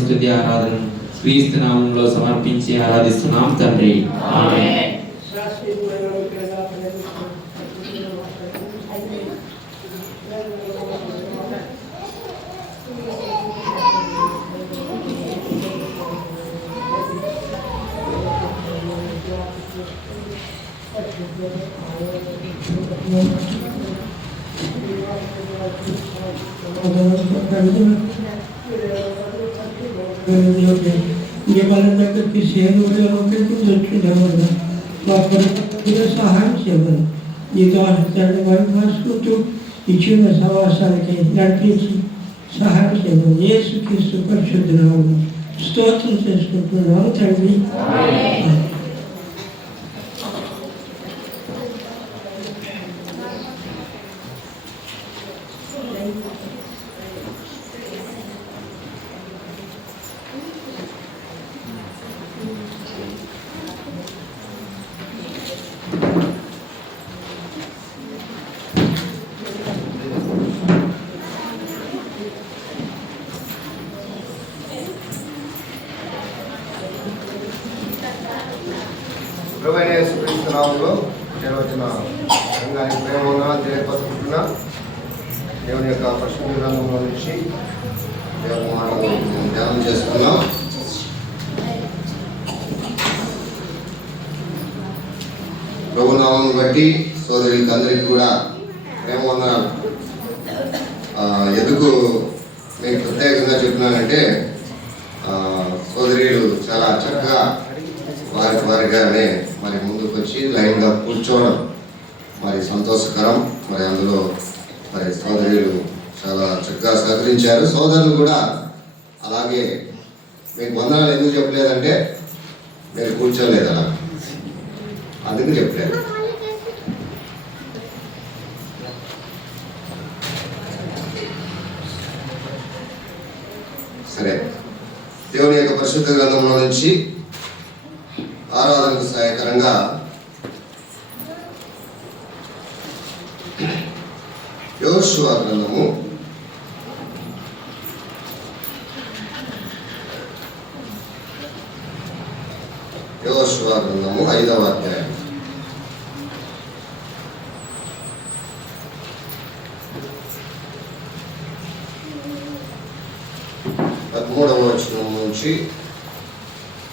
స్తుతి ఆరాధన క్రీస్తు నామంలో సమర్పించి ఆరాధిస్తున్నాం తండ్రి. ఆమేన్. ये वाले तक किसी हो गया लोग के कुछ अच्छी नहीं होगा तो आप पर सहाय से बन ये तो आज तक वाले भाष को तो इच्छा में सवाल के लड़की की सहाय से बन ये सुखी सुपर शुद्ध नाम स्तोत्र से इसको प्रणाम करनी। ప్రభువైన యేసుక్రీస్తు నామములో చేరవచ్చిన సంఘానికి ప్రేమగా తెలియపరుచుకుంటున్నా. దేవుని యొక్క పరిశుద్ధ గ్రంథంలో నుంచి దేవుని మాటలు ధ్యానం చేసుకున్నాం. ప్రభు నామమును బట్టి సోదరులకి అందరికీ కూడా ప్రేమ వందనాలు. ఎందుకు మీకు ప్రత్యేకంగా చెప్తున్నానంటే సోదరులు చాలా చక్కగా వారిగానే మరి ముందుకు వచ్చి లైన్గా కూర్చోవడం మరి సంతోషకరం. మరి అందులో మరి సోదరులు చాలా చక్కగా సహకరించారు. సోదరులు కూడా అలాగే మీకు వందనాలు ఎందుకు చెప్పలేదంటే మీరు కూర్చోలేదు, అలా అందుకు చెప్పలేదు. సరే, దేవుని యొక్క పరిశుద్ధ గ్రంథంలో నుంచి ఆరాధనకు సహాయకరంగా యోషువ గ్రంథము 5వ అధ్యాయం 13వ వచనం నుంచి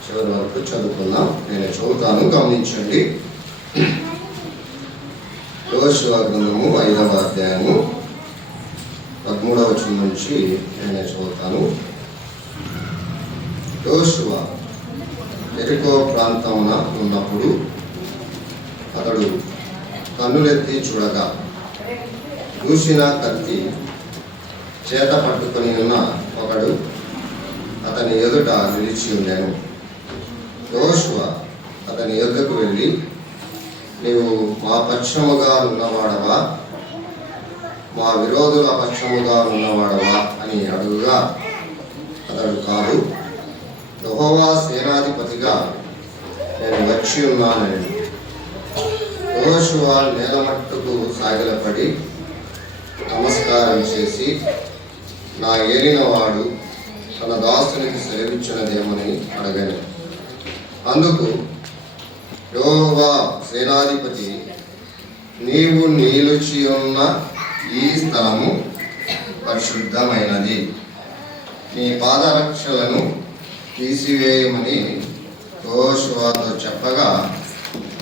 చివరి వరకు చదువుకుందాం. నేను చదువుతాను, గమనించండి. యోషువ గ్రంథము 5వ అధ్యాయము 13వ వచనం నుంచి నేను చదువుతాను. యోషువ ఎరికో ప్రాంతమున ఉన్నప్పుడు అతడు కన్నులెత్తి చూడగా దూషిన కత్తి చేత పట్టుకొని ఉన్న ఒకడు అతని ఎదుట నిలిచి ఉండెను. యోషువ అతని యొద్దకు వెళ్ళి, నీవు మా పక్షముగా ఉన్నవాడవా, మా విరోధుల పక్షముగా ఉన్నవాడవా అని అడుగుగా అతడు, కాదు, యెహోవా సేనాధిపతిగా నేను వచ్చి ఉన్నానని. యోషువ నేలమట్టుకు సాగిలపడి నమస్కారం చేసి, నా ఏలినవాడు తన దాసునికి సెలవిచ్చినదేమని అడగను. అందుకు యెహోవా సేనాధిపతి, నీవు నిలిచి ఉన్న ఈ స్థలము పరిశుద్ధమైనది, నీ పాదరక్షలను తీసివేయమని యోషువతో చెప్పగా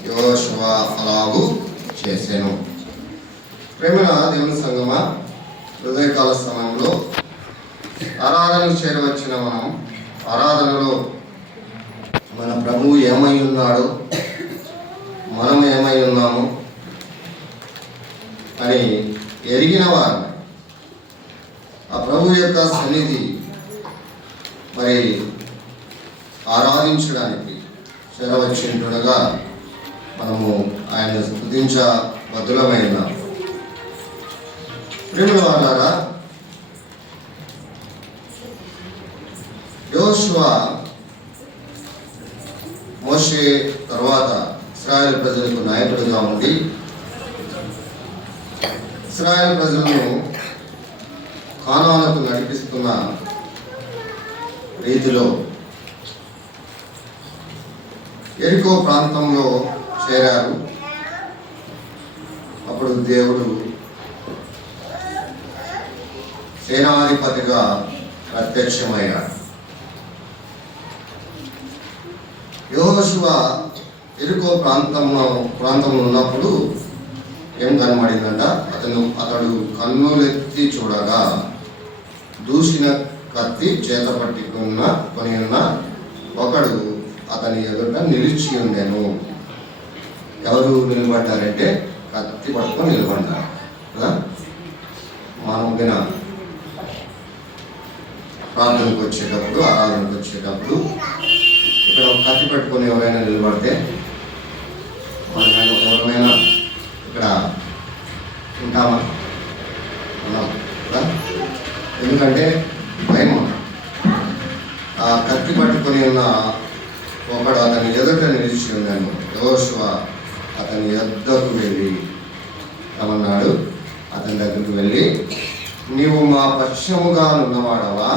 యోషువ అలాగు చేసెను. ప్రేమల దేవుని సంగమా, హృదయకాల సమయంలో ఆరాధనకు చేరవచ్చిన మనం ఆరాధనలో మన ప్రభువు ఏమై ఉన్నాడో, మనం ఏమై ఉన్నాము అని ఎరిగిన వారు ఆ ప్రభు యొక్క సన్నిధి మరి ఆరాధించడానికి చేరవచ్చింటుండగా మనము ఆయన స్తుతించ బద్దులమైన. ప్రేమ వారారా, యోషువ మోషే తర్వాత ఇశ్రాయేలు ప్రజలకు నాయకుడిగా ఉండి ఇశ్రాయేలు ప్రజలను కానానుకు నడిపిస్తున్న రీతిలో ఎరికో ప్రాంతంలో చేరారు. అప్పుడు దేవుడు సేనాధిపతిగా ప్రత్యక్షమయ్యాడు. యెహోషువ ఎరికో ప్రాంతంలో ఉన్నప్పుడు ఏం కనబడిందంట, అతడు కన్నులెత్తి చూడగా దూషిన కత్తి చేత కొని ఉన్న ఒకడు అతని ఎదుట నిలిచి ఉండెను. ఎవరు నిలబడ్డారంటే కత్తి పట్టుకొని నిలబడ్డారు కదా. మనం ప్రార్థనకు వచ్చేటప్పుడు, ఆరాధనకు వచ్చేటప్పుడు ఇక్కడ కత్తి పెట్టుకొని ఎవరైనా నిలబడితే ఎవరైనా ఇక్కడ ఉంటామా? ఉన్నాం కదా. ఎందుకంటే భయం. ఆ కత్తి పట్టుకొని ఉన్న ఒకడు అతని ఎదుట నిలిచి ఉన్నాను. యెహోషువ అతని యొద్దకు వెళ్ళి ఏమన్నాడు, అతని దగ్గరికి వెళ్ళి, నీవు మా పక్షముగా నున్నవాడవా,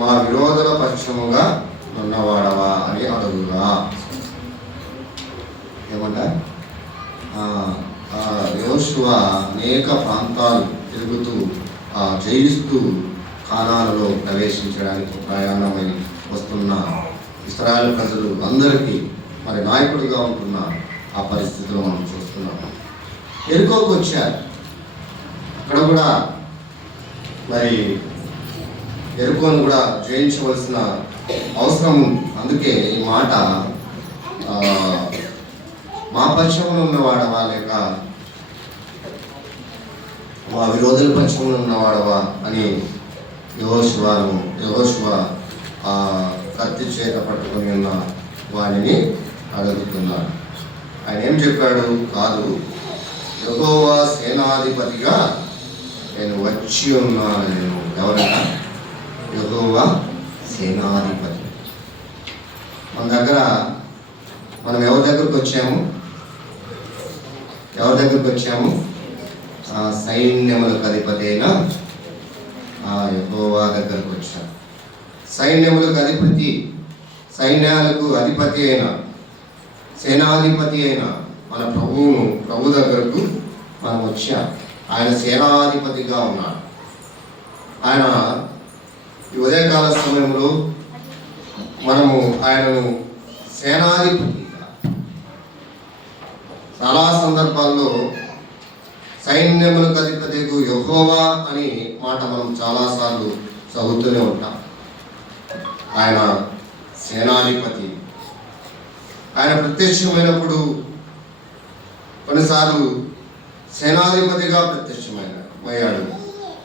మా విరోధుల పక్షముగా నున్నవాడవా అని అడుగురా. ఏమంటా? యెహోషువ అనేక ప్రాంతాలు తిరుగుతూ జయిస్తూ కానానులో ప్రవేశించడానికి ప్రయాణమై వస్తున్న ఇశ్రాయేలు ప్రజలు అందరికీ మరి నాయకుడిగా ఉంటున్న ఆ పరిస్థితిలో మనం చూస్తున్నాం. ఎరికోకు వచ్చారు. అక్కడ కూడా మరి ఎరికోను కూడా జయించవలసిన అవసరం ఉంది. అందుకే ఈ మాట మా పక్షంలో ఉన్నవాడవా లేక మా విరోధుల పక్షంలో ఉన్నవాడవా అని యెహోషువ కత్తి చేత పట్టుకొని ఉన్న వాడిని అడుగుతున్నాడు. ఆయన ఏం చెప్పాడు? కాదు, యెహోవా సేనాధిపతిగా నేను వచ్చి ఉన్నాను. నేను ఎవరైనా యెహోవా సేనాధిపతి. మన దగ్గర మనం ఎవరి దగ్గరకు వచ్చాము? సైన్యములకు అధిపతి అయిన యెహోవా దగ్గరకు వచ్చాము. సైన్యములకు అధిపతి, సైన్యాలకు అధిపతి అయిన, సేనాధిపతి అయిన మన ప్రభు దగ్గరకు మనం వచ్చాం. ఆయన సేనాధిపతిగా ఉన్నాడు. ఆయన ఈ ఉదయకాల సమయంలో మనము ఆయనను సేనాధిపతిగా, చాలా సందర్భాల్లో సైన్యములకు అధిపతికు యెహోవా అని మాట మనం చాలాసార్లు చదువుతూనే ఉంటాం. ఆయన సేనాధిపతి. ఆయన ప్రత్యక్షమైనప్పుడు కొన్నిసార్లు సేనాధిపతిగా ప్రత్యక్షమయ్యాడు,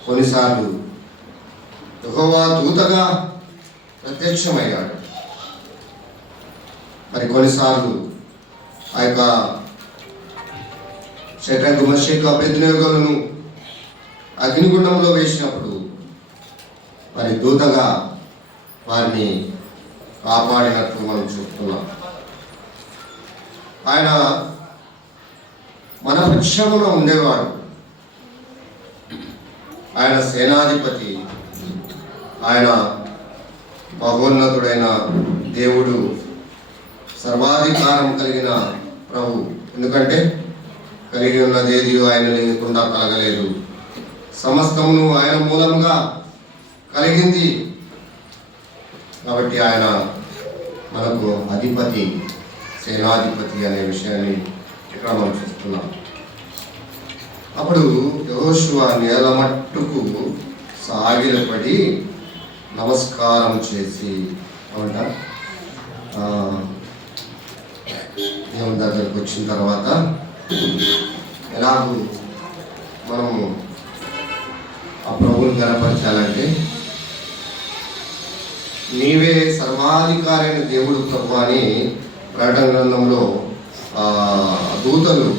కొన్నిసార్లు యెహోవా దూతగా ప్రత్యక్షమయ్యాడు, మరి కొన్నిసార్లు ఆ యొక్క షడ్రకు మెషకు అబేద్నెగోలను అగ్నిగుండంలో వేసినప్పుడు మరి దూతగా వారిని కాపాడినట్టు మనం చూస్తున్నాం. ఆయన మన పక్షంలో ఉండేవాడు. ఆయన సేనాధిపతి, ఆయన మహోన్నతుడైన దేవుడు, సర్వాధికారం కలిగిన ప్రభు. ఎందుకంటే కలిగి ఉన్నదేది ఆయన లేకుండా కలగలేదు. సమస్తమును ఆయన మూలంగా కలిగింది. కాబట్టి ఆయన మనకు అధిపతి, సేనాధిపతి అనే విషయాన్ని ఇక్కడ మనం చూస్తున్నాం. అప్పుడు యెహోషువ నేల మట్టుకు సాగిలపడి నమస్కారం చేసి దేవుని దగ్గరకు వచ్చిన తర్వాత ఎలాగూ మనము ఆ ప్రభువుని గణపరచాలంటే, నీవే సర్వాధికారైన దేవుడు ప్రభు అని ప్రకటన గ్రంథంలో దూతలు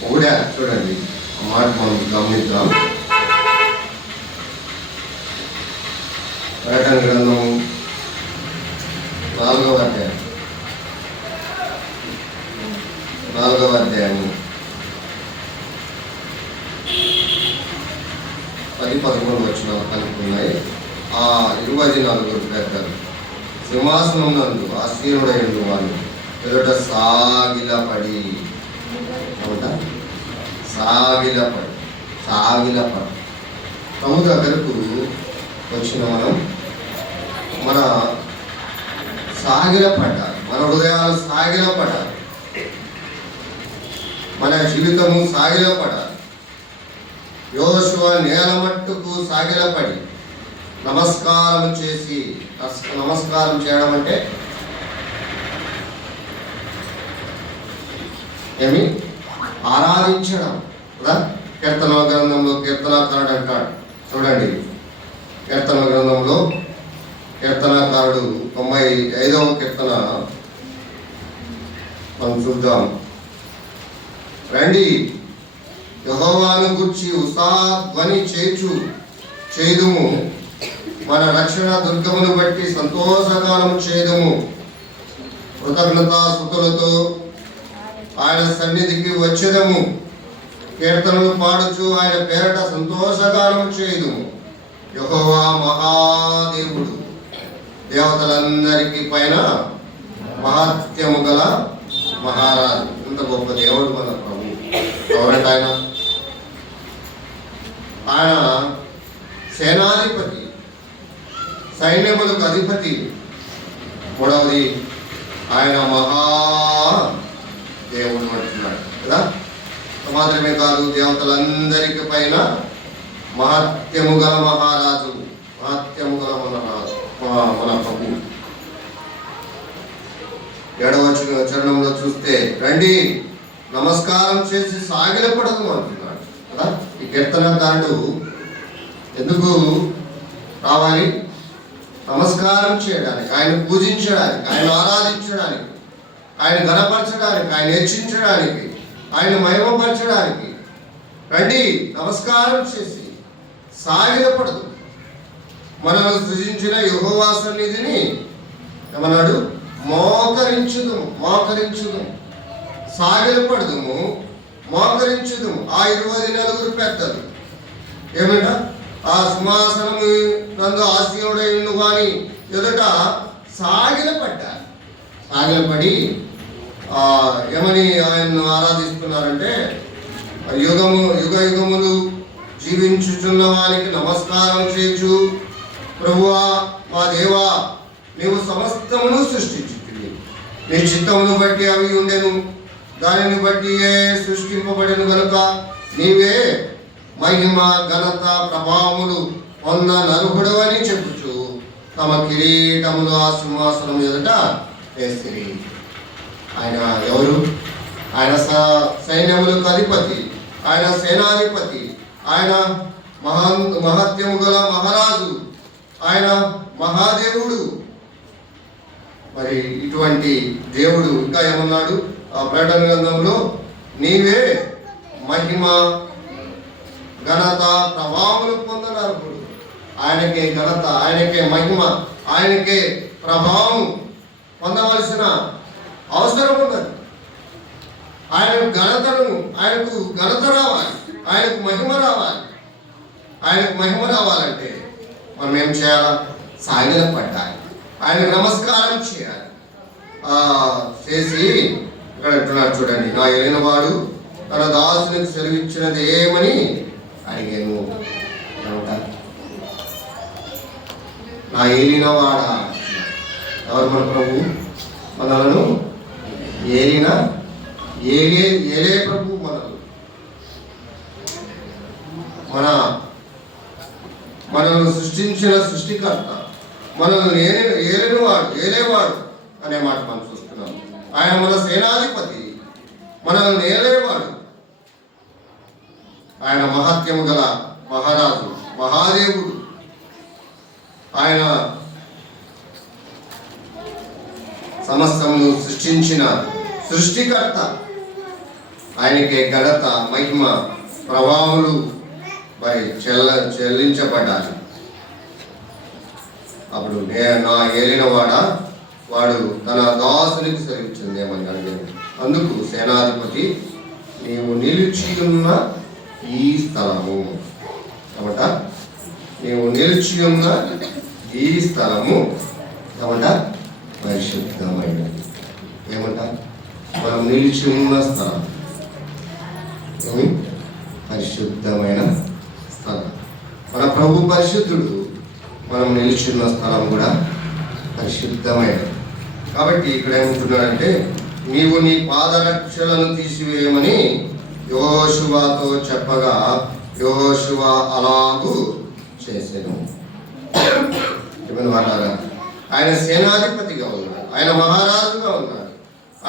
పొగిడారు. చూడండి, ఆ మాట మనం గమనిద్దాం. ప్రకటన గ్రంథం 4వ అధ్యాయము 10-11 వచనాలు కనుక్కున్నాయి. ఆ 20 నలుగురు పెద్దలు సింహాసనం నందు ఆసీనుడైన వాడు ఎదుట సాగిలపడి ప్రభు దగ్గరకు వచ్చిన మన సాగిలపడ్డాలి, మన హృదయాలు సాగిలపడాలి, మన జీవితము సాగిలపడాలి. యోషువ నేల మట్టుకు సాగిలపడి నమస్కారం చేసి, నమస్కారం చేయడం అంటే ఏమి ఆరాధించడం కదా. కీర్తన గ్రంథంలో కీర్తనాకారుడు అంటాడు చూడండి, కీర్తన గ్రంథంలో కీర్తనాకారుడు 95వ కీర్తన మనం చూద్దాం. రండి యెహోవాను గూర్చి ఉత్సాహధ్వని చేయుదుము, మన రక్షణ దుర్గమును బట్టి సంతోషగానం చేయుదుము. కృతజ్ఞతాస్తుతులతో ఆయన సన్నిధికి వచ్చేదము, కీర్తనలు పాడుచు ఆయన పేరట సంతోషగానం చేయుదుము. యెహోవా మహాదేవుడు, దేవతలందరికీ పైన మహాత్యము గల మహారాజు. ఇంత గొప్ప దేవుడు మన ప్రభు. ఎవరంటే ఆయన సేనాధిపతి, సైన్యములకు అధిపతి. మూడవది ఆయన మహా దేవుడు అంటున్నాడు కదా. మాత్రమే కాదు, దేవతలందరికీ పైన మహత్యము గల మహారాజు, మహత్యము గల మన ప్రభు. 7వ చరణంలో చూస్తే రండి నమస్కారం చేసి సాగిలపడదు అంటున్నాడు కదా. ఈ కీర్తనకారుడు ఎందుకు రావాలి? నమస్కారం చేయడానికి, ఆయన పూజించడానికి, ఆయన ఆరాధించడానికి, ఆయన ఘనపరచడానికి, ఆయన హెచ్చించడానికి, ఆయన మహిమపరచడానికి. రండి నమస్కారం చేసి సాగిలపడదు. మనల్ని సృజించిన యెహోవా సన్నిధిని ఏమన్నాడు? మోకరించుదు, సాగిలపడదుము, మోకరించుదు. ఆ 24 పెద్దలు ఏమంట? ఆ సింహాసనము నందు ఆసీనుడైన వాని ఎదుట సాగిలపడి ఏమని ఆయన్ను ఆరాధిస్తున్నారంటే, యుగములు జీవించుచున్న వారికి నమస్కారం చేయొచ్చు. ప్రభువా మా దేవా, నీవు సమస్తమును సృష్టించుతుంది, నీ చిత్తమును బట్టి అవి ఉండెను, దానిని బట్టి సృష్టింపబడెను గనుక నీవే మహిమ ఘనత ప్రభావములు పొంద నరుహుడవని చెప్పుచు తమ కిరీటములు ఆ సింహాసనం ఎదుట వేసిరి. ఆయన ఎవరు? ఆయన సైన్యములకు అధిపతి, ఆయన సేనాధిపతి, ఆయన మహత్యము గల మహారాజు, ఆయన మహాదేవుడు. మరి ఇటువంటి దేవుడు ఇంకా ఏమన్నాడు ఆ ప్రకటన గ్రంథంలో? నీవే మహిమ ఘనత ప్రభావములు పొందనరుడు. ఆయనకే ఘనత, ఆయనకే మహిమ, ఆయనకే ప్రభావం పొందవలసిన అవసరం ఉన్నది. ఆయనకు ఘనత రావాలి, ఆయనకు మహిమ రావాలి. ఆయనకు మహిమ రావాలంటే మనం ఏం చేయాలి? సాగిలపడాలి, ఆయనకు నమస్కారం చేయాలి. చేసి ఇక్కడ అంటున్నాడు చూడండి, నా ఏలినవాడు తన దాసునికి సెలవిచ్చినది ఏమని అడిగాను. నా ఏలినవాడా? ఎవరు? మన ప్రభు. మనలను ఏలే ప్రభు. మనల్ని సృష్టించిన సృష్టికర్త, మనల్ని ఏలేవాడు అనే మాట మనం చూస్తున్నాం. ఆయన మన సేనాధిపతి, మనల్ని ఏలేవాడు. ఆయన మహత్యము గల మహారాజు, మహాదేవుడు. ఆయన సమస్తమును సృష్టించిన సృష్టికర్త. ఆయనకే ఘనత, మహిమ, ప్రభావములు చెల్లించబడ్డాలి. అప్పుడు నా ఏలినవాడా, వాడు తన దాసునికి సెలవిచ్చింది ఏమని అడిగాను. అందుకు సేనాధిపతి, నీవు నిలిచి ఉన్న ఈ స్థలము కాబట్టి నీవు నిలిచి ఉన్న ఈ స్థలము ఏమంట పరిశుద్ధమైనది. ఏమంట మనం నిలిచి ఉన్న స్థలం ఏమి పరిశుద్ధమైన స్థలం. మన ప్రభు పరిశుద్ధుడు, మనం నిలిచి ఉన్న స్థలం కూడా పరిశుద్ధమైనది. కాబట్టి ఇక్కడ ఏమంటున్నాడంటే, నీవు నీ పాదరక్షలను తీసివేయమని యెహోషువతో చెప్పగా యెహోషువ అలాగూ చేసెను. వాళ్ళారా, ఆయన సేనాధిపతిగా ఉన్నాడు, ఆయన మహారాజుగా ఉన్నాడు,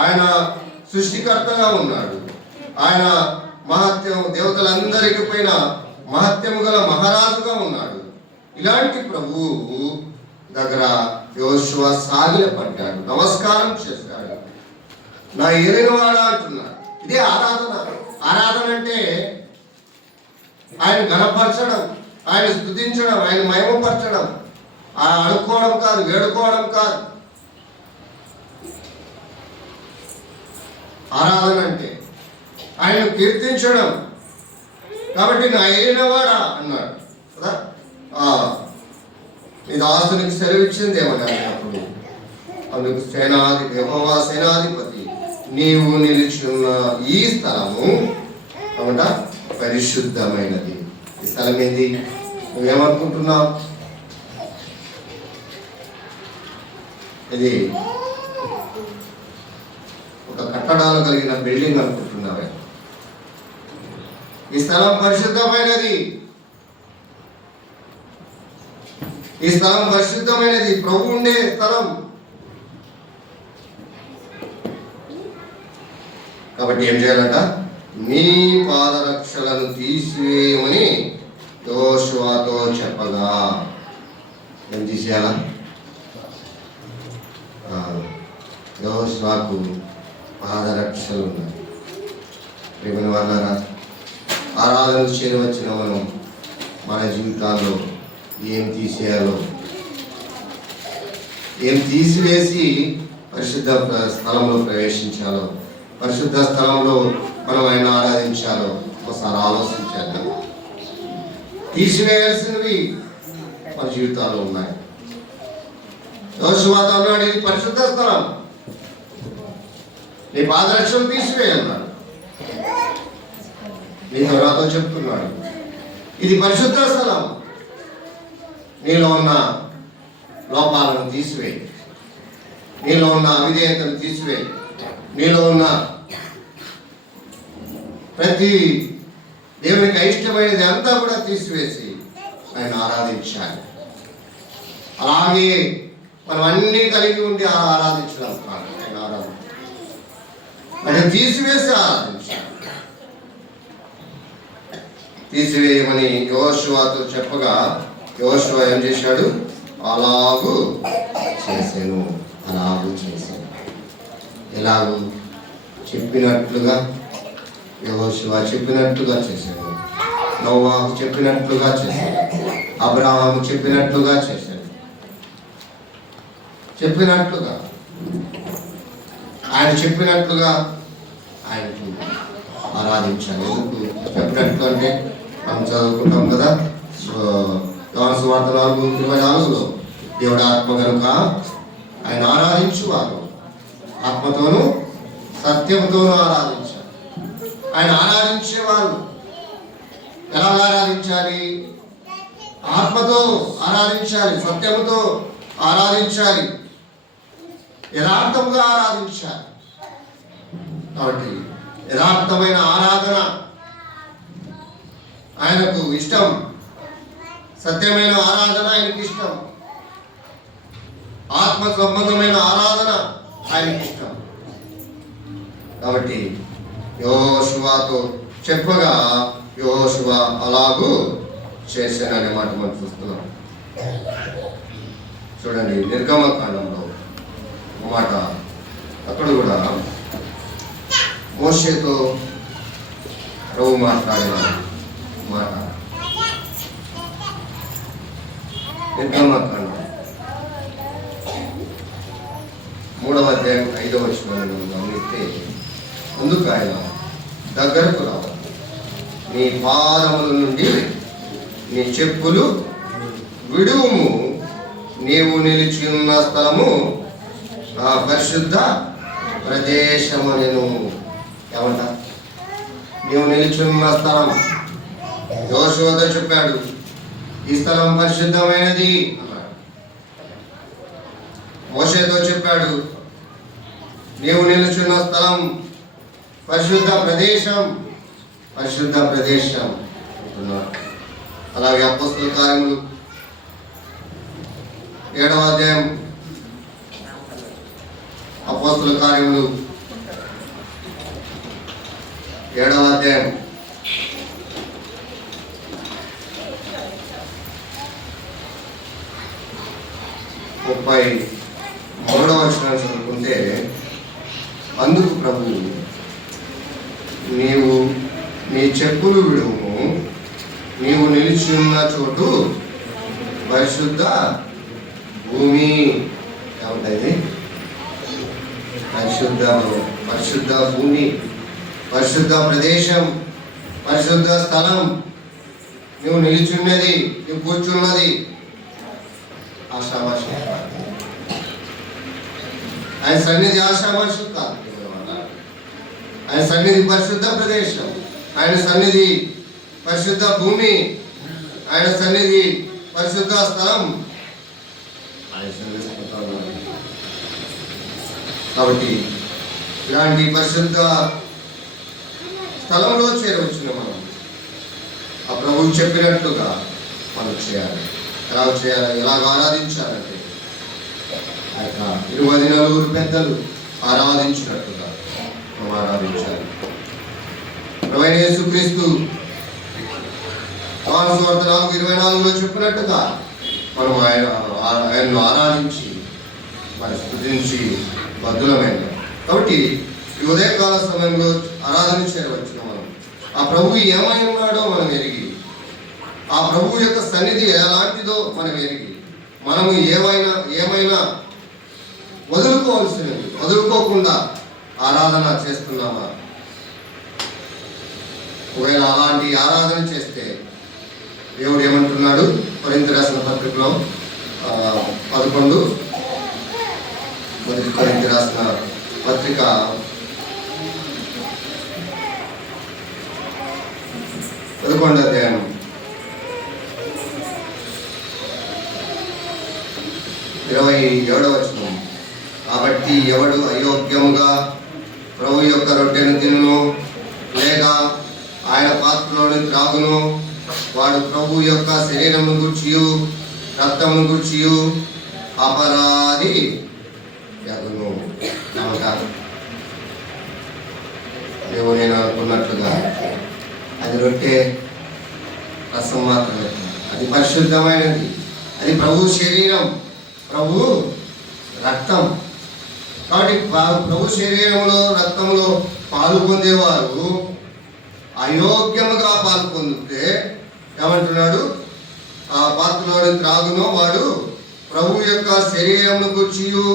ఆయన సృష్టికర్తగా ఉన్నాడు, ఆయన మహత్యం దేవతలందరికీ పైన మహత్యము గల మహారాజుగా ఉన్నాడు. ఇలాంటి ప్రభువు దగ్గర యెహోషువ సాగిలపడ్డాడు, నమస్కారం చేశాడు. నా ఏలినవాడా అంటున్నాడు. ఇదే ఆరాధన. ఆరాధన అంటే ఆయన ఘనపరచడం, ఆయన స్తుతించడం, ఆయన మహిమపరచడం, ఆయన అడుక్కోవడం కాదు, వేడుకోవడం కాదు. ఆరాధన అంటే ఆయన కీర్తించడం. కాబట్టి నా ఏలినవాడా అన్నాడు కదా. నీ దాసునికి సెలవిచ్చింది ఏమన్నాడు అప్పుడు? అందుకు యెహోవా సేనాధిపతి, నీవు నిలిచిన ఈ స్థలము ఏమంట పరిశుద్ధమైనది. ఈ స్థలం ఏంది? నువ్వేమనుకుంటున్నావు? ఇది ఒక కట్టడాలు కలిగిన బిల్డింగ్ అనుకుంటున్నావే? ఈ స్థలం పరిశుద్ధమైనది. ఈ స్థలం పరిశుద్ధమైనది, ప్రభు ఉండే స్థలం. కాబట్టి ఏం చేయాలంట? నీ పాదరక్షలను తీసివేయమని యెహోషువతో చెప్పగా. ఏం తీసేయాలా? యెహోషువకు పాదరక్షలు ఉన్నాయి. ప్రియమైన వాళ్ళారా, ఆరాధన చేరవచ్చిన మనం మన జీవితాల్లో ఏం తీసేయాలో, ఏం తీసివేసి పరిశుద్ధ స్థలంలో ప్రవేశించాలో, పరిశుద్ధ స్థలంలో మనం ఆయన ఆరాధించాలో ఒకసారి ఆలోచించాలి. తీసివేయాల్సినవి మన జీవితాల్లో ఉన్నాయి. యెహోషువతో అన్నాడు, ఇది పరిశుద్ధ స్థలం, నీ పాదరక్షలు తీసివేయన్నాడు. నీతో నాతో చెప్తున్నాడు, ఇది పరిశుద్ధ స్థలం, నీలో ఉన్న లోపాలను తీసివేయి, నీలో ఉన్న అవిధేయతను తీసివేయి, నీలో ఉన్న ప్రతి దేవునికి అయిష్టమైనది అంతా కూడా తీసివేసి ఆయన ఆరాధించాలి. అలాగే మనం అన్నీ కలిగి ఉండి ఆరాధించడం కాదు, ఆయన ఆరాధన ఆయన తీసివేసి ఆరాధించాలి. తీసివేయమని యెహోషువతో చెప్పగా యెహోషువ ఏం చేశాడు? అలాగూ చేశాను. అలాగూ చేశాను. ఎలాగూ? చెప్పినట్లుగా, యెహోషువ చెప్పినట్లుగా చేశాడు. నోవాహు చెప్పినట్లుగా చేశాడు. అబ్రహాము చెప్పినట్లుగా చేశాడు. చెప్పినట్లుగా ఆయన చెప్పినట్లుగా ఆయనకు ఆరాధించాలి. ఎందుకు చెప్పినట్లు అంటే మనం చదువుకుంటాం కదా, యోహాను సువార్త 4:24లో దేవుడు ఆత్మ కనుక ఆయన ఆరాధించువారు ఆత్మతోనూ సత్యముతోనూ ఆరాధించాలి. ఆయన ఆరాధించేవారు ఎలా ఆరాధించాలి? ఆత్మతో ఆరాధించాలి, సత్యముతో ఆరాధించాలి, యథార్థంగా ఆరాధించాలి. కాబట్టి యథార్థమైన ఆరాధన ఆయనకు ఇష్టం, సత్యమైన ఆరాధన ఆయనకి ఇష్టం, ఆత్మ సంబంధమైన ఆరాధన ఆయనకి ఇష్టం. కాబట్టి యెహోషువతో చెప్పగా యెహోషువ అలాగూ చేశాననే మాట మనం చూస్తున్నాం. చూడండి, నిర్గమకాండంలో మాట అక్కడ కూడా మోషేతో ప్రభు మాట్లాడిన మాట. నిర్గమకాండం 3వ అధ్యాయం 5వ వచనాన్ని గమనిస్తే, అందుకు ఆయన దగ్గరకు రావాలి, నీ పాదముల నుండి నీ చెప్పులు విడువుము, నీవు నిలిచి ఉన్న స్థలము పరిశుద్ధ ప్రదేశము. నేను ఏమంట, నీవు నిలిచి ఉన్న స్థలం యోషువతో చెప్పాడు, ఈ స్థలం పరిశుద్ధమైనది అన్నాడు. మోషేతో చెప్పాడు, నీవు నిలుచున్న స్థలం పరిశుద్ధ ప్రదేశం, పరిశుద్ధ ప్రదేశం అంటున్నాడు. అలాగే అపోస్తల కార్యములు 7వ అధ్యాయం, అపోస్తల కార్యములు 7వ అధ్యాయం 33వ వచనం చదువుకుంటే, అందుకు ప్రభువు, నీవు నీ చెప్పులు విడుము, నీవు నిలిచి ఉన్న చోటు పరిశుద్ధ భూమి. ఏమంటుంది? పరిశుద్ధ భూమి, పరిశుద్ధ ప్రదేశం, పరిశుద్ధ స్థలం. నువ్వు నిలిచున్నది, నువ్వు కూర్చున్నది ఆషామాషి. ఆయన సన్నిధి ఆషామాషి కాదు. ఆయన సన్నిధి పరిశుద్ధ ప్రదేశం, ఆయన సన్నిధి పరిశుద్ధ భూమి, ఆయన సన్నిధి పరిశుద్ధ స్థలం. కాబట్టి ఇలాంటి పరిశుద్ధ స్థలంలో చేరవచ్చును. మనం ఆ ప్రభువు చెప్పినట్లుగా మనం చేయాలి. ఎలా చేయాలి, ఎలాగ ఆరాధించాలంటే ఆ యొక్క 24 పెద్దలు ఆరాధించినట్లుగా మనం ఆరాధించాలి. ప్రభువైన యేసుక్రీస్తు యోహాను సువార్త 4:24లో చెప్పినట్టుగా మనం ఆయన్ను ఆరాధించి మరి స్తుతించి బద్ధులమైన. కాబట్టి ఈ ఉదయకాల సమయంలో ఆరాధన చేయవచ్చు. మనం ఆ ప్రభువు ఏమై ఉన్నాడో మనం ఎరిగి, ఆ ప్రభువు యొక్క సన్నిధి ఎలాంటిదో మనం ఎరిగి, మనము ఏమైనా వదులుకోకుండా ఆరాధన చేస్తున్నామా? ఒకవేళ అలాంటి ఆరాధన చేస్తే దేవుడు ఏమంటున్నాడు? కొరింథీ రాసిన పత్రికలో 11 మొదటి కొరింథీ రాసిన పత్రిక 11వ అధ్యాయం 27వ వచనం. కాబట్టి ఎవడు అయోగ్యముగా ప్రభు యొక్క రొట్టెను తినును లేక ఆయన పాత్రలోని త్రాగును, వాడు ప్రభు యొక్క శరీరమును గూర్చియు రక్తమును గూర్చియు అపరాధి యగును. దేవుడు నేను అనుకున్నట్లుగా అది రొట్టె రసం మాత్రమే, అది పరిశుద్ధమైనది, అది ప్రభు శరీరం, ప్రభు రక్తం. కాబట్టి ప్రభు శరీరంలో రక్తంలో పాలు పొందేవారు అయోగ్యముగా పాలు పొందితే ఏమంటున్నాడు? ఆ పాత్రలోని త్రాగునో వాడు ప్రభు యొక్క శరీరమును గూర్చియు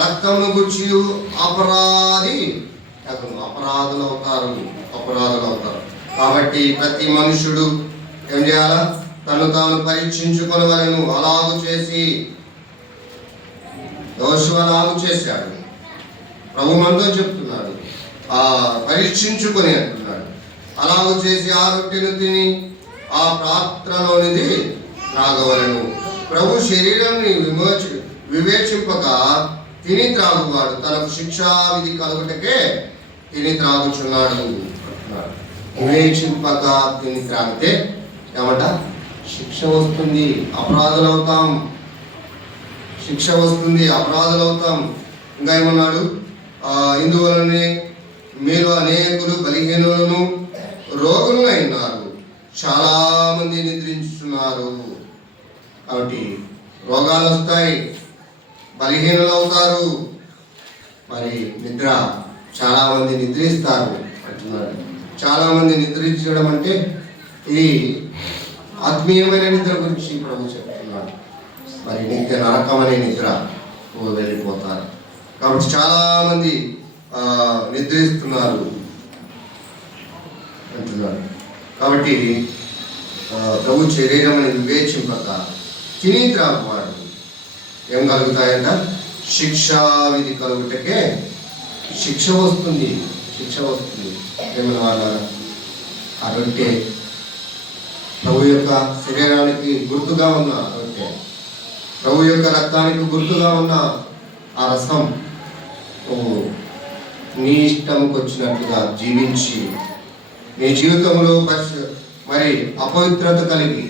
రక్తమును గూర్చియు అపరాధి అపరాధులు అవుతారు. కాబట్టి ప్రతి మనుషుడు ఏం చేయాలా? తను తాను పరీక్షించుకొనవలెను. అలాగు చేసి యోషువ అలాగు చేశాడు. ప్రభు మనతో చెప్తున్నాడు, పరీక్షించుకొని అంటున్నాడు. అలాగు చేసి ఆ రొట్టెను తిని ఆ పాత్రలోనిది త్రాగవలెను. ప్రభు శరీరాన్ని వివేచింపక తిని త్రాగువాడు తనకు శిక్షా విధి కలుగుటకే తిని త్రాగుచున్నాడు. వివేచింపక తిని త్రాగితే ఏమంట? శిక్ష వస్తుంది, అపరాధులు అవుతాం. శిక్ష వస్తుంది, అపరాధులు అవుతాం. ఇంకా ఏమన్నాడు? ఇందువలనే మీరు అనేకులు బలహీనులను రోగులు అయినారు, చాలా మంది నిద్రించుతున్నారు. కాబట్టి రోగాలు వస్తాయి, బలహీనులు అవుతారు. మరి నిద్ర, చాలా మంది నిద్రిస్తారు అంటున్నాడు. చాలా మంది నిద్రించడం అంటే ఇది ఆత్మీయమైన నిద్ర గురించి ప్రభు చెప్తున్నాడు. మరి నిత్య నరకం అనే నిద్ర వెళ్ళిపోతారు. కాబట్టి చాలా మంది నిద్రిస్తున్నారు అంటున్నాడు. కాబట్టి ప్రభు శరీరం వివేచింపక తిని త్రాగువాడు ఏం కలుగుతాయంట? శిక్షా విధి కలుగుటకే శిక్ష వస్తుంది. ఏమన్నా వాళ్ళారా? ఆ రొట్టె ప్రభు యొక్క శరీరానికి గుర్తుగా ఉన్న రొట్టె, ప్రభు యొక్క రక్తానికి గుర్తుగా ఉన్న ఆ రసం నీ ఇష్టంకి వచ్చినట్లుగా జీవించి నీ జీవితంలో మరి అపవిత్రత కలిగి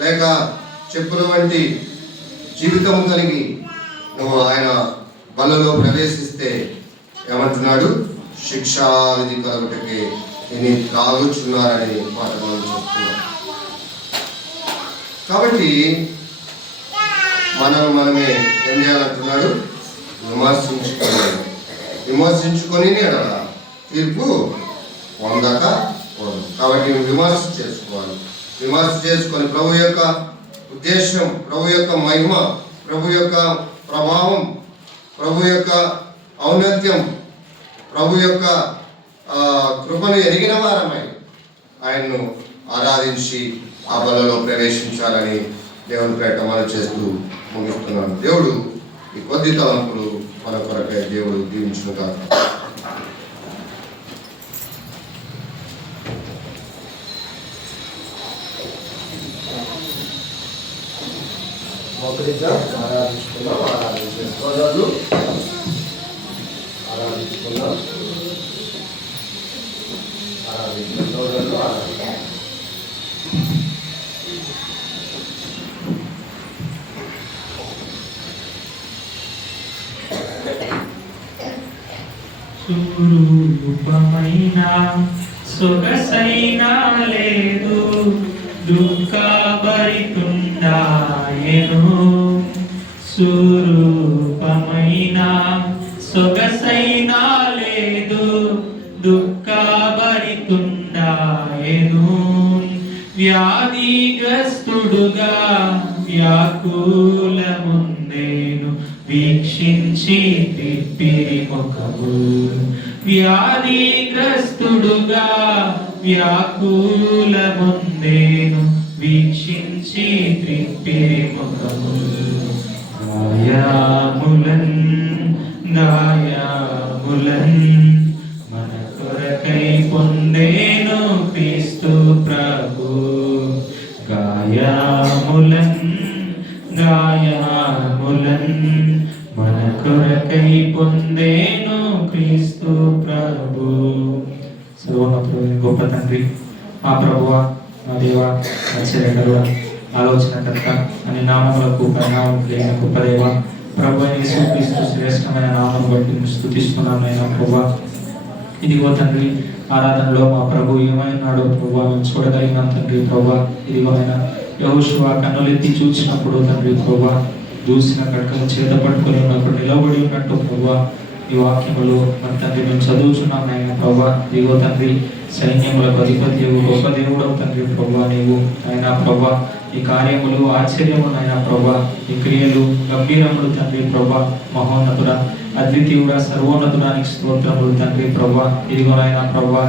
లేక చెప్పుల వంటి జీవితం కలిగి నువ్వు ఆయన బలలో ప్రవేశిస్తే ఏమంటున్నాడు? శిక్షా విధి కలుగుటకి నేను త్రాగుచున్నారని మాట మనం చూస్తున్నాం. కాబట్టి మనమే ఏం చేయాలంటున్నాడు? విమర్శించుకొని తీర్పు పొందక పోదు. కాబట్టి విమర్శ చేసుకోవాలి. విమర్శ చేసుకొని ప్రభు యొక్క ఉద్దేశం, ప్రభు యొక్క మహిమ, ప్రభు యొక్క ప్రభావం, ప్రభు యొక్క ఔన్నత్యం, ప్రభు యొక్క కృపను ఎరిగిన వారమై ఆయన్ను ఆరాధించి ఆ బలలో ప్రవేశించాలని దేవుని పేట మనం చేస్తూ ముగిస్తున్నాను. దేవుడు ఈ కొద్ది తలంపులు మన కొరకై దేవుడు దీవించుగాక. సురూపమైన సొగసైనా లేదు, దుఃఖభరితుండాయెను. సురూపమైన సొగసైనా లేదు, దుఃఖభరితుండాయెను. వ్యాధిగ్రస్తుడుగా వ్యాకులముందేను, వీక్షించి తిప్పిరి ముఖము. వ్యాధిగ్రస్తుడుగా వ్యాకులముందేను, వీక్షించి తిప్పిరి ముఖము. గాయములన్ మన కొరకై పొందేను క్రీస్తు ప్రభు. గాయములన్ మన కొరకై పొందేను క్రీస్తు ప్రభు. సర్వోన్నతుడు గొప్ప తండ్రి, మా ప్రభువా, మా దేవా, ఆశ్చర్యకరుడా, ఆలోచనకర్త అని నామములకు పరిణామం కలిగిన గొప్ప దేవ ప్రభు యేసుక్రీస్తు శ్రేష్టమైన నామం బట్టి స్తుతిస్తున్నాను. అయినా ప్రభువా, ఇదిగో తండ్రి, ఆరాధనలో మా ప్రభు ఏమైనాడో ప్రభువా మేము చూడగలిగినాం తండ్రి. ప్రభువా, ఇదిగో ఆయన యెహోషువ కన్నులెత్తి చూసినప్పుడు తండ్రి ప్రభువా, దూసిన కడకము చేత పట్టుకొని ఉన్నప్పుడు నిలబడి ఉన్నట్టు ప్రభువా ఈ వాక్యములు మన తండ్రి మేము చదువుచున్నాం. ఆయన ప్రభువా, ఇదిగో తండ్రి, సైన్యములకు అధిపతి గొప్ప దేవుడవు తండ్రి ప్రభువా, నీవు ఆయన ప్రభువా ఈ కార్యములు ఆశ్చర్యము నాయన ప్రభా, ఈ క్రియలు గంభీరములు తండ్రి ప్రభా, మహోన్నతుడ అద్వితీయుడ సర్వోన్నతుడానికి స్తోత్రములు తండ్రి ప్రభా. ఇదిగో నాయన ప్రభా,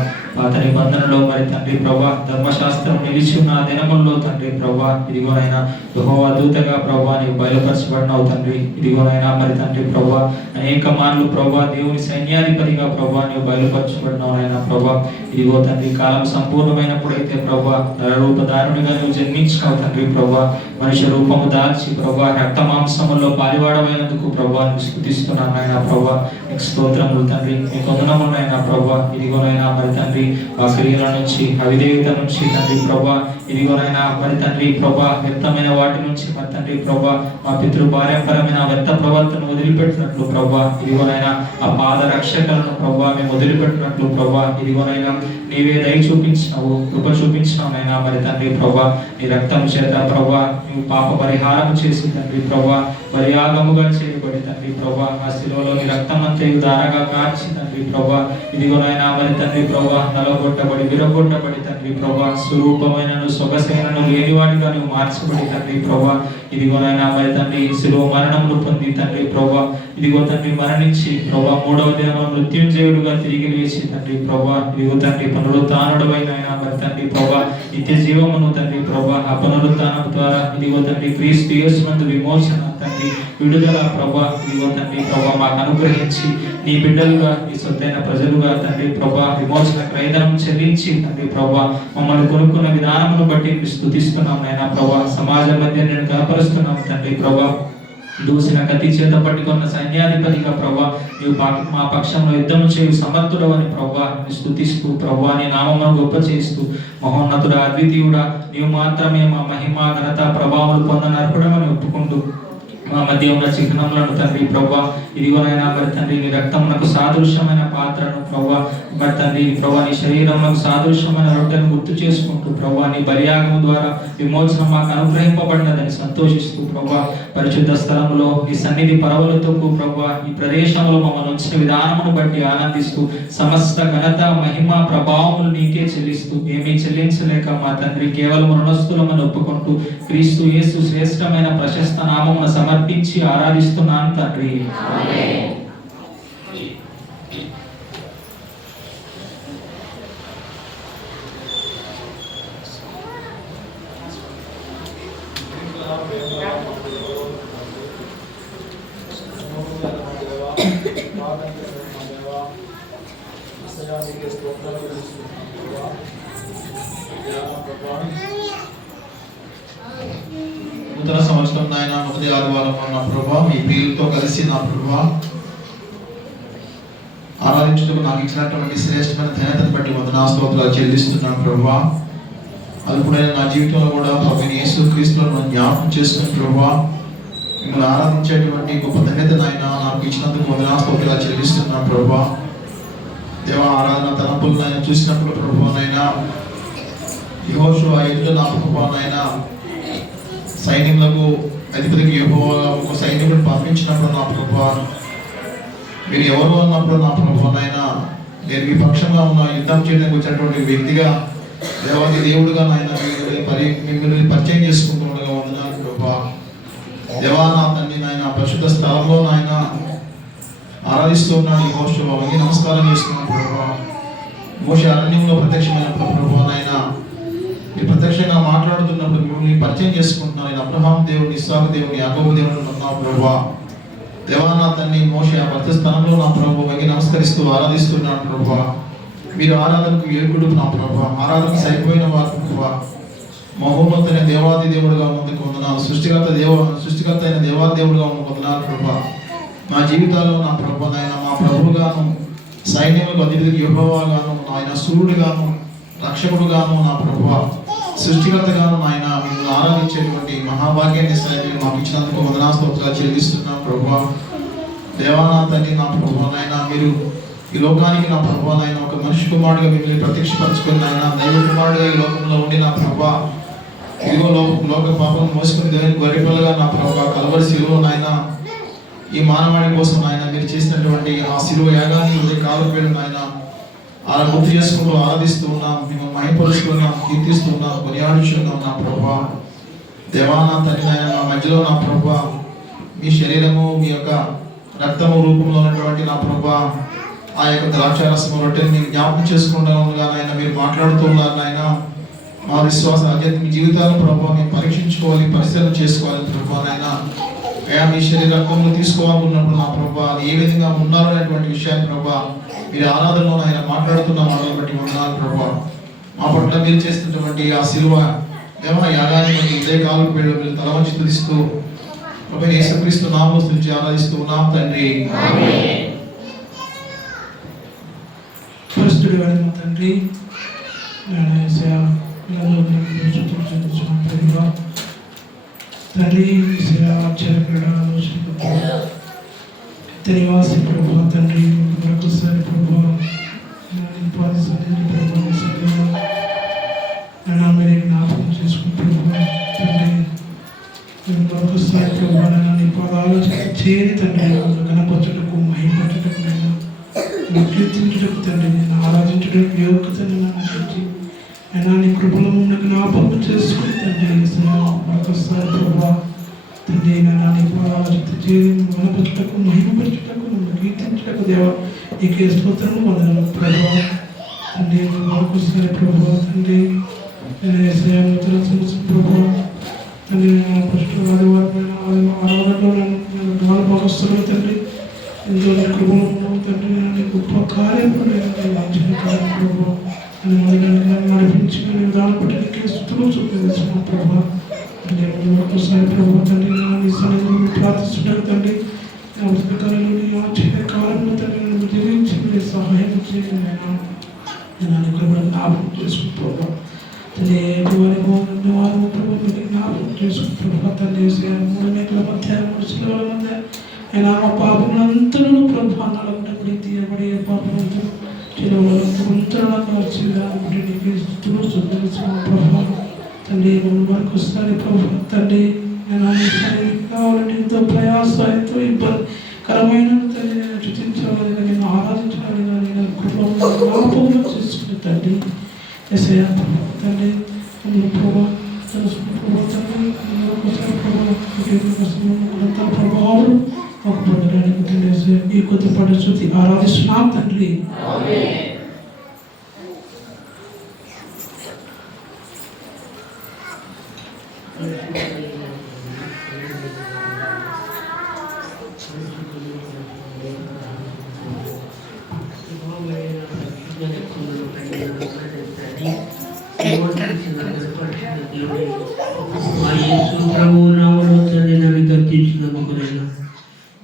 అతని బంధనలో మరి తండ్రి ప్రభా ధర్మశాస్త్రం నిలిచి ఉన్న దినముల్లో తండ్రి ప్రభా, ఇదిగోనైనా యెహోవా దూతగా ప్రభా నీవు బయలుపరచబడినావు తండ్రి. ఇదిగోనైనా మరి తండ్రి ప్రభా అనేక మార్లు ప్రభా దేవుని సైన్యాధిపతిగా ప్రభా నీవు బయలుపరచబడినావు నాయన ప్రభా. ఇదిగో తండ్రి కాలం సంపూర్ణమైనప్పుడైతే ప్రభా నరరూపధారునిగా నువ్వు జన్మించినావు తండ్రి ప్రభా. మనిషి రూపము దాల్చి ప్రభా రక్త మాంసముల్లో పాలివాడమైనందుకు ప్రభా నీకు స్తుతిస్తున్నాను నాయన ప్రభా. నీకు స్తోత్రములు తండ్రి, నీకు వందనములు నాయన ప్రభా. ఇదిగోనైనా మరి తండ్రి ఆ క్రియల నుంచి అవిధేయత నుంచి తండ్రి ప్రభా, ఇదిగోనైనా మరి తండ్రి ప్రభా వ్యర్థమైన వాటి నుంచి మరి తండ్రి ప్రభా మా పితృ పారంపరమైన వ్యర్థ ప్రవర్తన వదిలిపెట్టినట్లు ప్రభా, ఇదిగోనైనా ఆ పాద రక్షకలను ప్రభా మేము వదిలిపెట్టినట్లు ప్రభా, ఇదిగోనైనా నీవే దయ చూపించినావు, కృప చూపించినావు నైనా మరి తండ్రి ప్రభా. నీ రక్తం చేత ప్రభా నువ్వు పాప పరిహారం చేసి తండ్రి ప్రభా బలియాగముగా చేయబడి తండ్రి ప్రభా ఆ శిలువలో నీ రక్తం అంతా ధారగా కార్చి తండ్రి ప్రభా, ఇదిగోనైనా మరి తండ్రి ప్రభా నలగొట్టబడి విరగొట్టబడి తండ్రి ప్రభా స్వరూపమైన సొగసైనను లేనివాడిగా నువ్వు మార్చబడి తండ్రి ప్రభా, ఇదిగోనైనా మరి తండ్రి శిలువ మరణములు పొంది తండ్రి ప్రభా ఇదిగో తండ్రి మరణించి ప్రభా మూడవ దినం మృత్యుంజయుడుగా తిరిగి లేచి తండ్రి ప్రభా ఇదిగో తండ్రి పునరుత్థానుడవైన ఆయన మరి తండ్రి ప్రభా నిత్య జీవమును తండ్రి ప్రభా ఆ పునరుత్థానం ద్వారా ఇదిగో తండ్రి క్రీస్తు యేసునందు విమోచన తండ్రి విడుదల ప్రభా ఇదిగో తండ్రి ప్రభా మాకు అనుగ్రహించి నీ బిడ్డలుగా నీ సొత్తైన ప్రజలుగా తండ్రి ప్రభా విమోచన క్రయధనం చెల్లించి తండ్రి ప్రభా మమ్మల్ని కొనుక్కున్న విధానమును బట్టి స్తుతిస్తున్నాం నాయన ప్రభా సమాజ మధ్య నేను కనపరుస్తున్నాం తండ్రి ప్రభా దూసిన కత్తి చేత పట్టుకున్న సైన్యాధిపతిగా ప్రభా నీవు మా పక్షంలో యుద్ధం చేయు సమర్థుడు అని ప్రభా స్తుతిస్తూ ప్రభా నీ నామమును గొప్ప చేస్తూ మహోన్నతుడా అద్వితీయుడా నీవు మాత్రమే మా మహిమ ఘనత ప్రభావాలు పొందనర్పడమని ఒప్పుకుంటూ మా మధ్య ఉన్న చిహ్నములను తండ్రి ప్రభా ఇదిగోనైనా మరి తండ్రి నీ రక్తమునకు సాదృశ్యమైన పాత్రను ప్రభా మరి తండ్రి ప్రభా నీ శరీరమునకు సాదృశ్యమైన రొట్టెను గుర్తు చేసుకుంటూ ప్రభా నీ బలియాగము ద్వారా విమోచన మాకు అనుగ్రహింపబడినదని సంతోషిస్తూ ప్రభా పరిశుద్ధ స్థలంలో ఈ సన్నిధి పరవలతో ప్రభా ఈ ప్రదేశంలో మమ్మల్ని ఉంచిన విధానమును బట్టి ఆనందిస్తూ సమస్త ఘనత మహిమ ప్రభావములు నీకే చెల్లిస్తూ ఏమీ చెల్లించలేక మా తండ్రి కేవలం రుణస్థులమని ఒప్పుకుంటూ క్రీస్తు యేసు శ్రేష్టమైన ప్రశస్త నామమును సమర్పించి ఆరాధిస్తున్నాను తండ్రి. నూతన సంవత్సరం నాయన మొదటి ఆదివారం నా ప్రభా మీ ప్రియులతో కలిసి నా ప్రభా ఆరాధించుటకు నాకు ఇచ్చినటువంటి శ్రేష్టమైన ధన్యతను బట్టి వందనా స్తోత్రాలు చెల్లిస్తున్నాను ప్రభా. అల్పుడైన నా జీవితంలో కూడా ప్రభువైన యేసుక్రీస్తును జ్ఞాపకం చేసుకుని ప్రభా మిమ్మల్ని ఆరాధించేటువంటి గొప్ప ధన్యత నాయన నాకు ఇచ్చినందుకు వందనా స్తోత్రాలు చెల్లిస్తున్నాను ప్రభా. దేవ ఆరాధన తలంపులు నాయన చూసినప్పుడు ప్రభా నైనా యెహోషువ ఎదుట నా ప్రభా నైనా సైన్యములకు అధిపతికి యెహోవా ఒక సైన్యమును పంపించినప్పుడు నా ప్రభా మీరు ఎవరు అన్నప్పుడు నా ప్రభా నైనా నేను మీ పక్షంగా ఉన్న యుద్ధం చేయడానికి వచ్చినటువంటి వ్యక్తిగా దేవాది దేవుడుగా నాయన మిమ్మల్ని పరిచయం చేసుకుంటూ ఉండగా వందనాలు ప్రభా. దేవా నా తండ్రి నాయన పరిశుద్ధ స్థలంలో నాయన ఆరాధిస్తూ ఉన్నాడు యెహోషువ వంగి నమస్కారం చేస్తున్నాను ప్రభా. మోషే అరణ్యంలో ప్రత్యక్షమైనప్పుడు ప్రభా నాయన మీరు ప్రత్యక్షంగా మాట్లాడుతున్నప్పుడు మిమ్మల్ని పరిచయం చేసుకుంటున్నాను. నేను అబ్రహాం దేవుని, ఇస్సాకు దేవుని, యాకోబు దేవుని ఉన్నావు ప్రభా. దేవా నా తండ్రి మోషే ఆ ప్రతి స్థానంలో నా ప్రభు వంగి నమస్కరిస్తూ ఆరాధిస్తున్నాను ప్రభా. మీరు ఆరాధనకు యోగ్యుడు నా ప్రభా, ఆరాధనకు సరిపోయిన వారు ప్రభా. మహోన్నతైన దేవాది దేవుడుగా ముందుకు వందనాలు. సృష్టికర్త అయిన దేవాది దేవుడుగా వందనాలు ప్రభా. మా జీవితాల్లో నా ప్రభా నాయన మా ప్రభువుగాను, సైన్యములకు అధిపతికి యెహోవాగాను, ఆయన సూర్యుడుగాను, రక్షకుడుగాను నా ప్రభా, సృష్టికర్తగాను ఆయన మిమ్మల్ని ఆరాధించేటువంటి మహాభాగ్యాన్ని మీరు మాకు ఇచ్చినందుకు వందనా స్తోత్రాలు చెల్లిస్తున్నాం ప్రభా. దేవానా తండ్రి నా ప్రభా నాయన మీరు ఈ లోకానికి నా ప్రభా నాయన ఒక మనిషి కుమారుడుగా మిమ్మల్ని ప్రత్యక్షపరచుకుని ఆయన దైవ కుమారుడుగా ఈ లోకంలో ఉండి నా ప్రభా ఇదిగో లోక పాపం మోసుకుని దేవుని గొర్రెపిల్లగా నా ప్రభా కలవరి శిలువ నాయన ఈ మానవాడి కోసం ఆయన మీరు చేసినటువంటి ఆ శిలువ యాగాన్ని కాలుపేడు నాయన అలా గుర్తు చేసుకుంటూ ఆరాధిస్తూ ఉన్నాం, మేము మహిమపరుస్తున్నాం, కీర్తిస్తున్నాం, కొనియాడుచున్నాం నా ప్రభా. దేవానా తండ్రి నాయన మా మధ్యలో నా ప్రభా మీ శరీరము మీ యొక్క రక్తము రూపంలో ఉన్నటువంటి నా ప్రభా ఆ యొక్క ద్రాక్షారసము రొట్టెని మీరు జ్ఞాపకం చేసుకుంటా ఉండగా నాయన మీరు మాట్లాడుతూ ఉన్నారు నాయన. మా విశ్వాస ఆధ్యాత్మిక జీవితాలను ప్రభావ మేము పరీక్షించుకోవాలి, పరిశీలన చేసుకోవాలి ప్రభా నాయన. అయా మీ శరీర రక్తంలో తీసుకోవాలనుకున్నప్పుడు నా ప్రభా ఏ విధంగా ఉన్నారు అనేటువంటి విషయాన్ని ప్రభా మీరు ఆరాధనలో ఆయన మాట్లాడుతున్న మాటలు బట్టి వందనాలు ప్రభా. మా పట్ల మీరు చేస్తున్నటువంటి ఆ శిలువ దేవ యాగాన్ని బట్టి ఇదే కాలు పేరు మీరు తల వంచి తుదిస్తూ ప్రభువైన యేసుక్రీస్తు నామములో స్తుతించి ఆరాధిస్తూ ఉన్నాం తండ్రి. పరిశుద్ధుడు మా తండ్రి తండ్రి నివాసి ప్రభు తండ్రి మరొకసారి ప్రభు మీరు జ్ఞాపకం చేసుకుంటూ తండ్రి మరొకసారి ప్రభు నీ పదాలు చేరి తండ్రి గణపరచుటకు మహిమపరచుటకు నేను కీర్తించుటకు తండ్రి నేను ఆరాధించుటకు యోగ్యతను నన్ను అయినా నీ కృపలో జ్ఞాపకం చేసుకుని తండ్రి మరొకసారి ప్రభు తండ్రి నానికి మనపరచుటకు మహిమపరచుటకు నన్ను కీర్తించటకు దేవ నీకే స్తోత్రము వందనాలు ప్రభువా. తండ్రి ఒకసారి ప్రభువా తండ్రి ప్రభువా తండ్రి ఫస్ట్ ఆదివారం భాగస్తులు తండ్రి ఎంతో కృపలు తండ్రి గొప్ప కార్యం ప్రభావ నడిపించిన విధానం బట్టి నీకే స్తుతులు చూపించిన ప్రభావ. ఒకసారి ప్రభావ తండ్రి ప్రార్థిస్తుంటారు తండ్రి కాలంలో తండ్రి నన్ను జీవించి మీరు సహాయం చేయండి నేను కూడా జ్ఞాపకం చేసుకుంటా తండ్రి వారు ప్రభావ మీకు జ్ఞాపకం చేసుకుంటా తండ్రి 3 మేకల మధ్య 3 శిలువల మధ్య ఆయన మా పాపములంతను ప్రభావ నలగబడి తీయబడి పాపములంతా శిలువలంతా వచ్చింది నీకు స్తుతులు చూపించిన ప్రభావ తండ్రి వరకు వస్తారు ప్రభావ తండ్రి నేను కావాలంటే ఎంతో ప్రయాస ఎంతో ఇబ్బందికరమైన తండ్రి నేను చుతించాలని నేను ఆరాధించాలని నేను కృపను చేసుకుంటే తండ్రి ఎస్ఐ తండ్రి ప్రభావ ప్రభావ తండ్రి ఒకసారి ప్రభావ ప్రభావం ఒక పొందడానికి తండ్రి ఈ కొత్త పరిస్థితి ఆరాధిస్తున్నాం తండ్రి.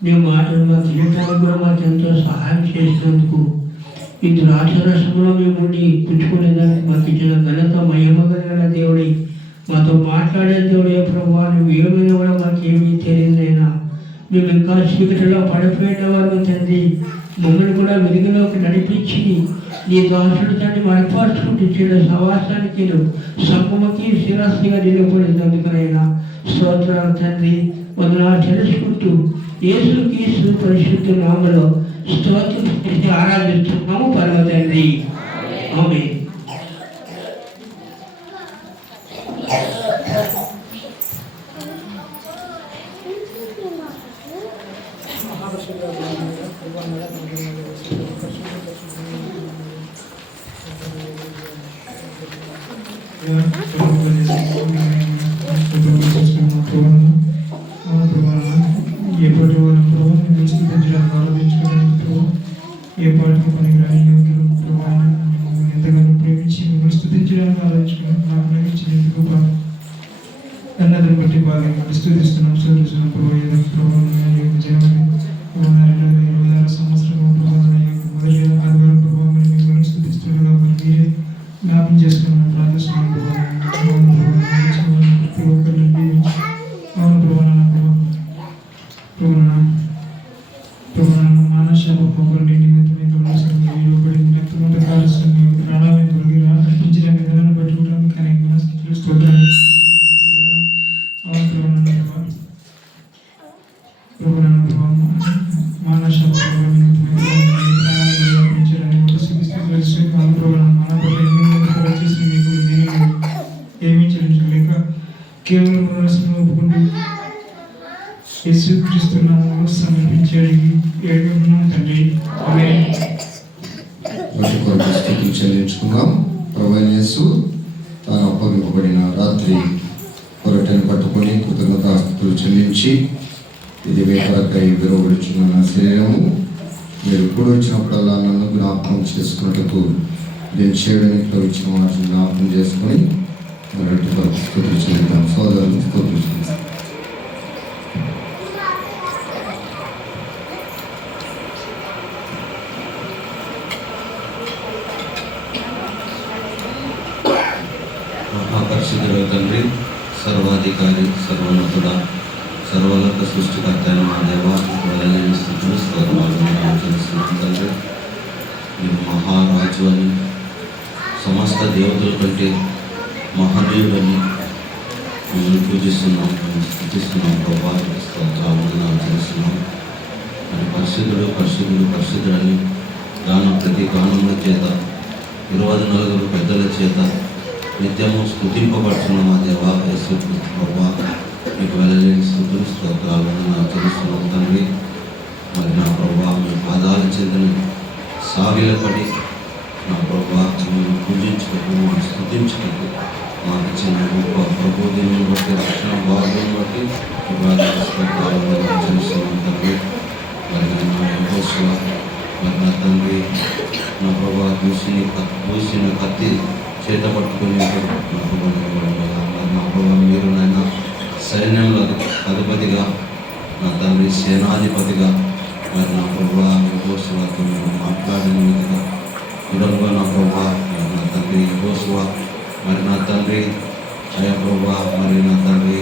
నీ మాటలు మా జీవితానికి కూడా మాకు ఎంతో సహాయం చేసినందుకు ఈ ద్రాక్షరసంలో మేము ఉండి పుచ్చుకునేదానికి మాకు ఇచ్చిన ఘనత మహిమ కలిగిన దేవుడి మాతో మాట్లాడే దేవుడే ప్రభావ నువ్వు ఏమైనా కూడా మాకేమీ తెలియదైనా మేము ఇంకా చీకటిలో పడిపోయిన వారు తండ్రి మమ్మల్ని కూడా వెలుగులోకి నడిపించి నీ దాసుడు తండ్రి మరపరుచుకుంటూ చేయడం సవాసానికి సంగమకి శిరస్సుగా నిలబడినందుకనైనా స్తోత్రాలు తండ్రి వందనాలు తెలుసుకుంటూ యేసుక్రీస్తు పరిశుద్ధ నామములో స్తోత్రం చేసి ఆరాధిస్తున్నాము పరమ తండ్రి. ఆమేన్. ఎప్పటి వరకు స్థితించడానికి ఆలోచించుకోవడానికి ఏ పాటికి పనికిరాని ఎంతగానో ప్రేమించి మిమ్మల్ని స్థుతించడానికి ఆలోచించుకోవడానికి నాకు నడిచినందుకు అన్నదాన్ని బట్టి బాగా స్థుతిస్తున్నాం చదువుతున్నాం ప్రభావ ఏదో ప్రభావం జనవరి 2026 సంవత్సరం మొదటి ఆదివారం ప్రభావం మిమ్మల్ని స్థుతిస్తుండగా మీరే జ్ఞాపం చేసుకున్నాం ప్రార్థిస్తున్నాం మానశాప పోగొండి నిమిత్తమై ప్రాణాలను తొలగి అర్పించిన విధానం బట్టి కూడా మీకు అనేక స్థితులు స్తోత్రాలు మానశాప పోగొండి నిమిత్తమై ప్రాణాలను అర్పించడానికి చేసిన మీకు నేను ఏమీ చెల్లించలేక కేవలం మనసును ఒప్పుకుంటూ యేసుక్రీస్తు నామములో సమర్పించి అడిగి ఏడున్నాం తండ్రి. ఆమేన్. వాటి కొరకు స్తుతులు చెల్లించుకుందాం. ప్రభువైన యేసు తాను అప్పగింపబడిన రాత్రి పొరటను పట్టుకొని కృతజ్ఞతాస్తుతులు చెల్లించి ఇది వేపరకై విరవబడుచున్న నా శరీరము మీరు కూడా వచ్చినప్పుడల్లా నన్ను జ్ఞాపకం చేసుకున్నట్టుకు నేను చేయడానికి ఇచ్చిన వాటిని జ్ఞాపకం చేసుకొని మరి కొరకు స్తుతులు చెల్లిద్దాం. సోదరులు స్తుతులు చెల్లిస్తాం. మహాపరిశుద్ధుడు తండ్రి, సర్వాధికారి, సర్వోన్నతుడ, సర్వలోక సృష్టికర్త అయిన మా దేవ స్థితులు స్తోత్రాలు చేస్తున్నాం తండ్రి. మీరు మహారాజు అని, సమస్త దేవతల కంటే మహనీయుడని మిమ్మల్ని పూజిస్తున్నాం, స్థుతిస్తున్నాం ప్రభా. స్తోత్రాలు చేస్తున్నాం. మరి పరిశుద్ధుడు పరిశుద్ధుడు పరిశుద్ధుడని గానం ప్రతి గానముల చేత 24 పెద్దల చేత నిత్యము స్తుతింపబడుతున్న మా దేవ యేసు ప్రభా. మీకు వెళ్ళలేని స్థుతులు స్తోత్రాలు నాకు తెలుస్తున్నాం తండ్రి. మరి నా ప్రభావ మీ పాదాల చెందని సాగిలపడి నా ప్రభావ మీరు పూజించుటకు మీరు స్థుతించుటకు మాకు ఇచ్చిన గొప్ప ప్రబోధిని బట్టి రక్షణ భావాన్ని బట్టి స్తోత్రాలు నాకు తెలుస్తున్నాం తండ్రి. మరి నా యెహోషువ మరి నా తండ్రి నా ప్రభావ దూసిన కత్తి చేత పట్టుకొని నా ప్రభావ మీరు నాయన సైన్యంలో అధిపతిగా నా తండ్రి సేనాధిపతిగా మరి నా ప్రభావ యెహోషువతో మీరు మాట్లాడిన విధంగా విధంగా నా ప్రభావ నా తండ్రి యెహోషువ మరి నా తండ్రి అయ్యా ప్రభావ మరి నా తండ్రి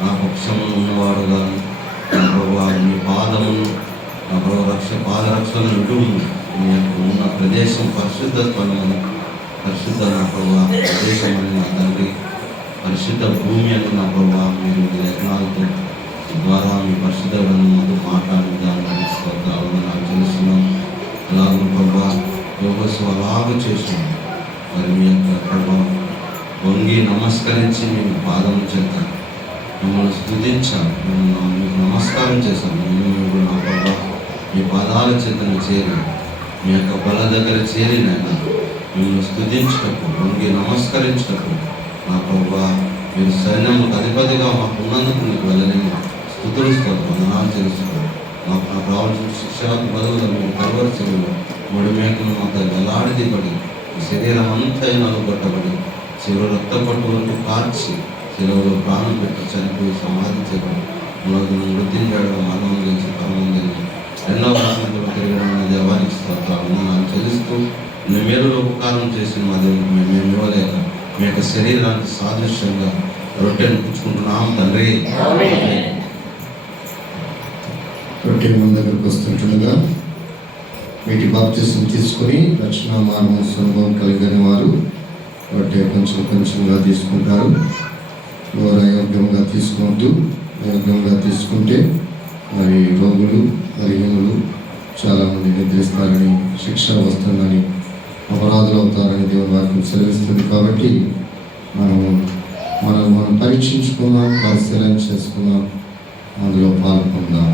నా పక్షమును ఉన్నవాడు కానీ నా ప్రభావ మీ పాదమును నా ప్రభావ పాదరక్షలను ఇటుము మీ యొక్క ఉన్న ప్రదేశం పరిశుద్ధ స్థలమని పరిశుద్ధ నా ప్రభావ ప్రదేశం అని నా తండ్రి పరిశుద్ధ భూమి అని నా ప్రభావ మీరు యజ్ఞాలతో ద్వారా మీ పరిశుద్ధ గ్రంథంతో మాట్లాడిన స్తోత్రాలను నాకు తెలుస్తున్నాం. అలాగే ప్రభావ యోగస్వ అలాగ చేస్తున్నాం. మరి మీ యొక్క ప్రభావ వంగి నమస్కరించి మేము పాదం చేస్తాం, మిమ్మల్ని స్తుతించాలి, మీకు నమస్కారం చేశాను. మేము నా ప్రభావ మీ పాదాల చేతను చేరి మీ యొక్క బల దగ్గర చేరినైనా మిమ్మల్ని స్తుతించటకు వంగి నమస్కరించటకు నా ప్రభావ మీరు సైన్యములకు అధిపతిగా మాకు ఉన్నందుకు మీకు వెళ్ళలేము స్థుతులు వందనాలు తెలుసుకో. మాకు నాకు రావాల్సిన శిక్షకు బదులుగా మీరు కలవరచలు మూడు మేకలు మాకు వెలాడి దిగబడి శరీరం అంతా నలుగొట్టబడి చివరి రక్తపట్టు వరకు కార్చి సెలవులో ప్రాణం పెట్టి చనిపోయి సమాధించబడి మృతించడం మరణం గురించి పరమం జరిగి రెండవ రాష్ట్రంలో తిరగడం దేవానికి స్తోత్రాలను నాకు తెలుస్తూ నీ మేలులో ఉపకారం చేసిన మా దేవుడికి మేము ఇవ్వలేక మీ యొక్క శరీరానికి సాదృశ్యంగా రొట్టెను పుచ్చుకుంటున్నాం తండ్రి. రొట్టె మన దగ్గరకు వస్తుంటుండగా వీటి బాప్తిసం తీసుకొని రక్షణ మార్గం అనుభవం కలిగిన వారు రొట్టె కొంచెం కొంచెంగా తీసుకుంటారు. ఎవరు అయోగ్యంగా తీసుకోవద్దు. అయోగ్యంగా తీసుకుంటే మరి రోగులు బలహీనులు చాలామంది నిద్రిస్తారని, శిక్ష వస్తుందని, అపరాధులు అవుతారని దేవుని వాక్యం సెలవిస్తుంది. కాబట్టి మనం పరీక్షించుకుందాం, పరిశీలన చేసుకుందాం, అందులో పాల్గొందాం.